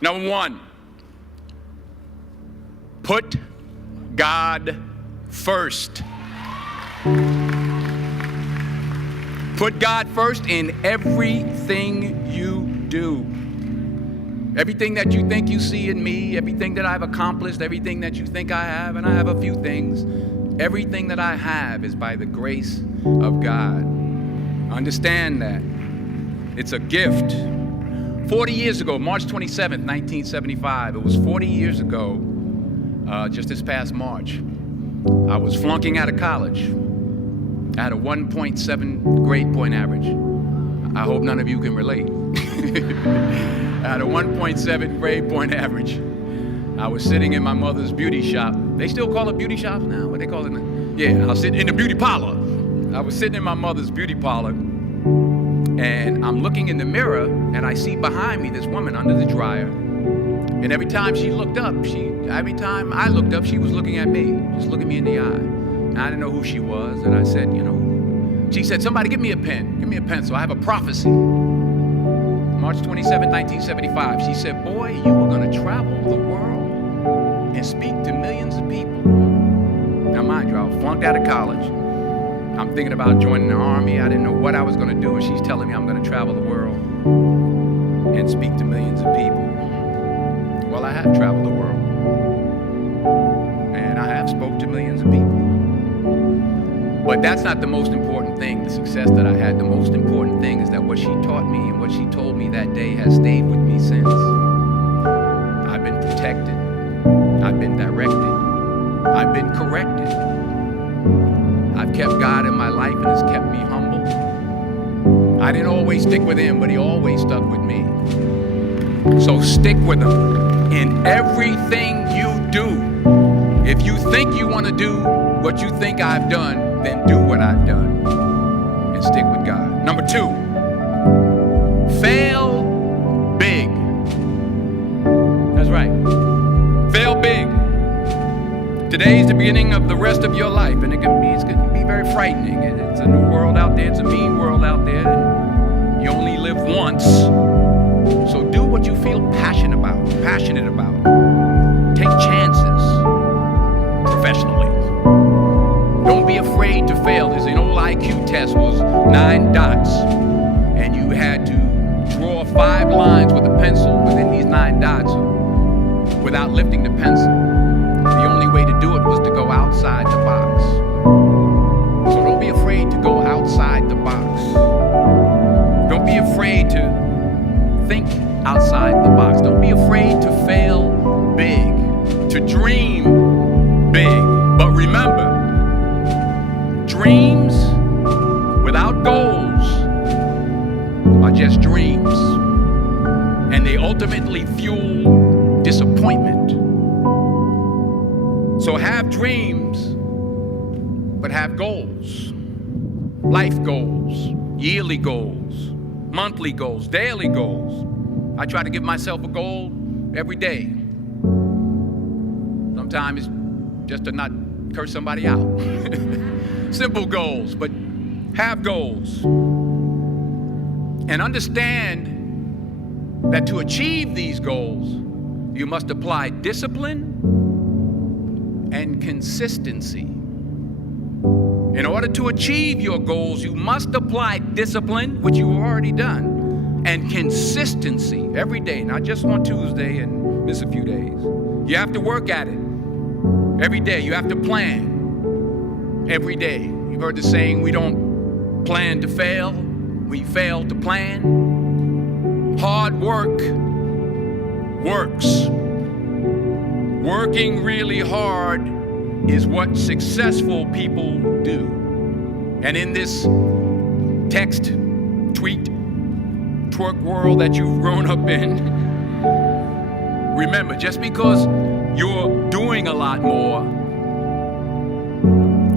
Number one, put God first. Put God first in everything you do. Everything that you think you see in me, everything that I've accomplished, everything that you think I have, and I have a few things, everything that I have is by the grace of God. Understand that. It's a gift. 40 years ago, March 27th, 1975, it was 40 years ago, just this past March, I was flunking out of college. I had a 1.7 grade point average. I hope none of you can relate. I had a 1.7 grade point average. I was sitting in my mother's beauty shop. They still call it beauty shops now? What they call it now? Yeah, I was sitting in the beauty parlor. I was sitting in my mother's beauty parlor, and I'm looking in the mirror, and I see behind me this woman under the dryer. And every time I looked up, she was looking at me, just looking me in the eye. And I didn't know who she was, and I said, she said, somebody give me a pen, give me a pencil. I have a prophecy. March 27, 1975, she said, boy, you are going to travel the world and speak to millions of people. Now, mind you, I was flunked out of college. I'm thinking about joining the army. I didn't know what I was going to do, and she's telling me I'm going to travel the world and speak to millions of people. Well, I have traveled the world, and I have spoke to millions of people. But that's not the most important thing, the success that I had. The most important thing is that what she taught me and what she told me that day has stayed with me since. I've been protected. I've been directed. I've been corrected. I've kept God in my life, and it's kept me humble. I didn't always stick with him, but he always stuck with me. So stick with him in everything you do. If you think you want to do what you think I've done, then do what I've done and stick with God. Number two, fail big. That's right. Fail big. Today is the beginning of the rest of your life, and it can be very frightening. It's a new world out there. It's a mean world out there, and you only live once. So do what you feel passionate about. Take chances professionally. Don't be afraid to fail. There's an old IQ test, was 9 dots, and you had to draw 5 lines with a pencil within these 9 dots without lifting the pencil. The only way to do it was to go outside the box. So don't be afraid to go outside the box. Don't be afraid to think outside the box. Don't be afraid to fail big, to dream big. But remember, dreams without goals are just dreams, and they ultimately fuel disappointment. So have dreams, but have goals. Life goals, yearly goals, monthly goals, daily goals. I try to give myself a goal every day. Sometimes it's just to not curse somebody out. Simple goals, but have goals. And understand that to achieve these goals, you must apply discipline and consistency. In order to achieve your goals, you must apply discipline, which you've already done, and consistency every day, not just on Tuesday and miss a few days. You have to work at it every day. You have to plan every day. You've heard the saying, we don't plan to fail, we fail to plan. Hard work works. Working really hard is what successful people do. And in this text, tweet, twerk world that you've grown up in, remember, just because you're doing a lot more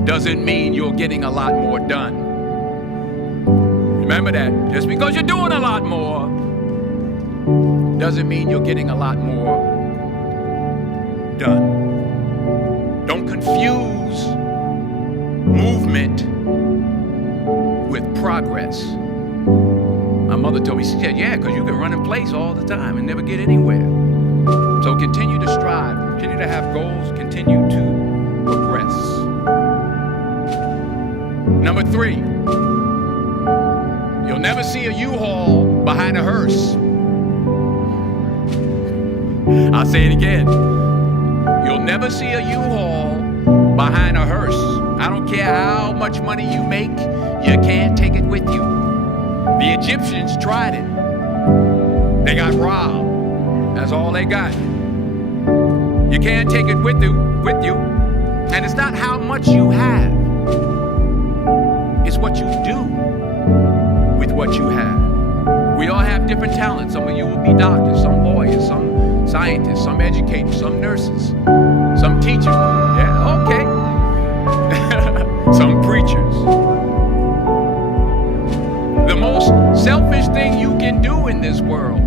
doesn't mean you're getting a lot more done. Remember that. Just because you're doing a lot more doesn't mean you're getting a lot more done. Don't confuse movement with progress. My mother told me, she said, yeah, because you can run in place all the time and never get anywhere. So continue to strive, continue to have goals, continue to progress. Number 3, you'll never see a U-Haul behind a hearse. I'll say it again. You'll never see a U-Haul behind a hearse. I don't care how much money you make, you can't take it with you. The Egyptians tried it. They got robbed. That's all they got. You can't take it with you. And it's not how much you have. It's what you do with what you have. We all have different talents. Some of you will be doctors, some lawyers, some scientists, some educators, some nurses, some teachers. Yeah, okay. Some preachers. The most selfish thing you can do in this world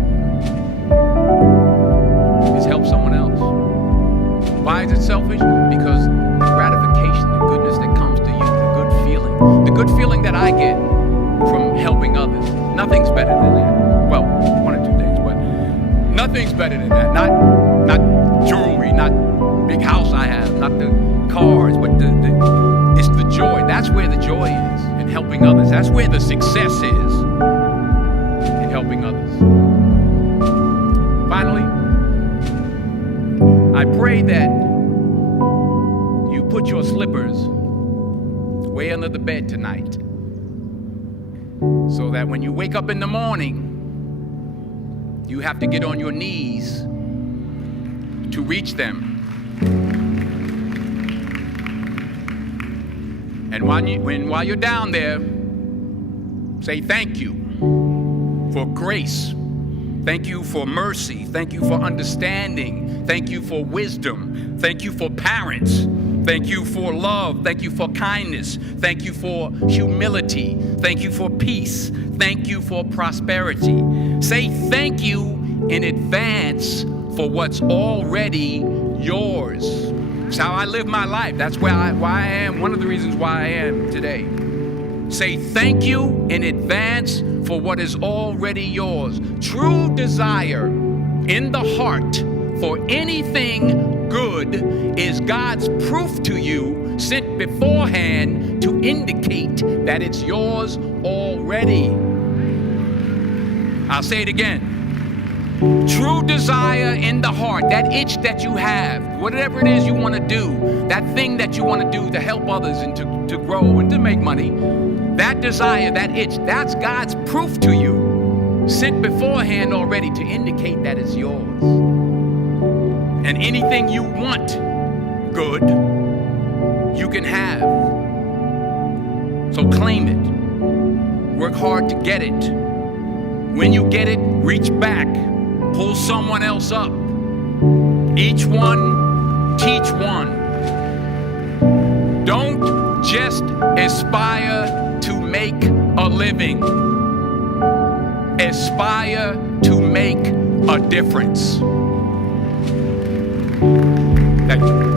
is help someone else. Why is it selfish? Because the gratification, the goodness that comes to you, the good feeling that I get from helping others, nothing's better than that. Well, 1 or 2 things, but nothing's better than that. Not jewelry, not big house I have, not the cars, but it's the joy. That's where the joy is, in helping others. That's where the success is, in helping others. Finally, I pray that you put your slippers way under the bed tonight, so that when you wake up in the morning, you have to get on your knees to reach them. And while you're down there, say thank you for grace. Thank you for mercy. Thank you for understanding. Thank you for wisdom. Thank you for parents. Thank you for love. Thank you for kindness. Thank you for humility. Thank you for peace. Thank you for prosperity. Say thank you in advance for what's already yours. It's how I live my life. That's why I am. One of the reasons why I am today. Say thank you in advance for what is already yours. True desire in the heart for anything good is God's proof to you, sent beforehand to indicate that it's yours already. I'll say it again. True desire in the heart, that itch that you have, whatever it is you want to do, that thing that you want to do to help others and to grow and to make money, that desire, that itch, that's God's proof to you, sent beforehand already to indicate that it's yours. And anything you want good, you can have. So claim it. Work hard to get it. When you get it, reach back. Pull someone else up. Each one, teach one. Don't just aspire to make a living. Aspire to make a difference. Thank you.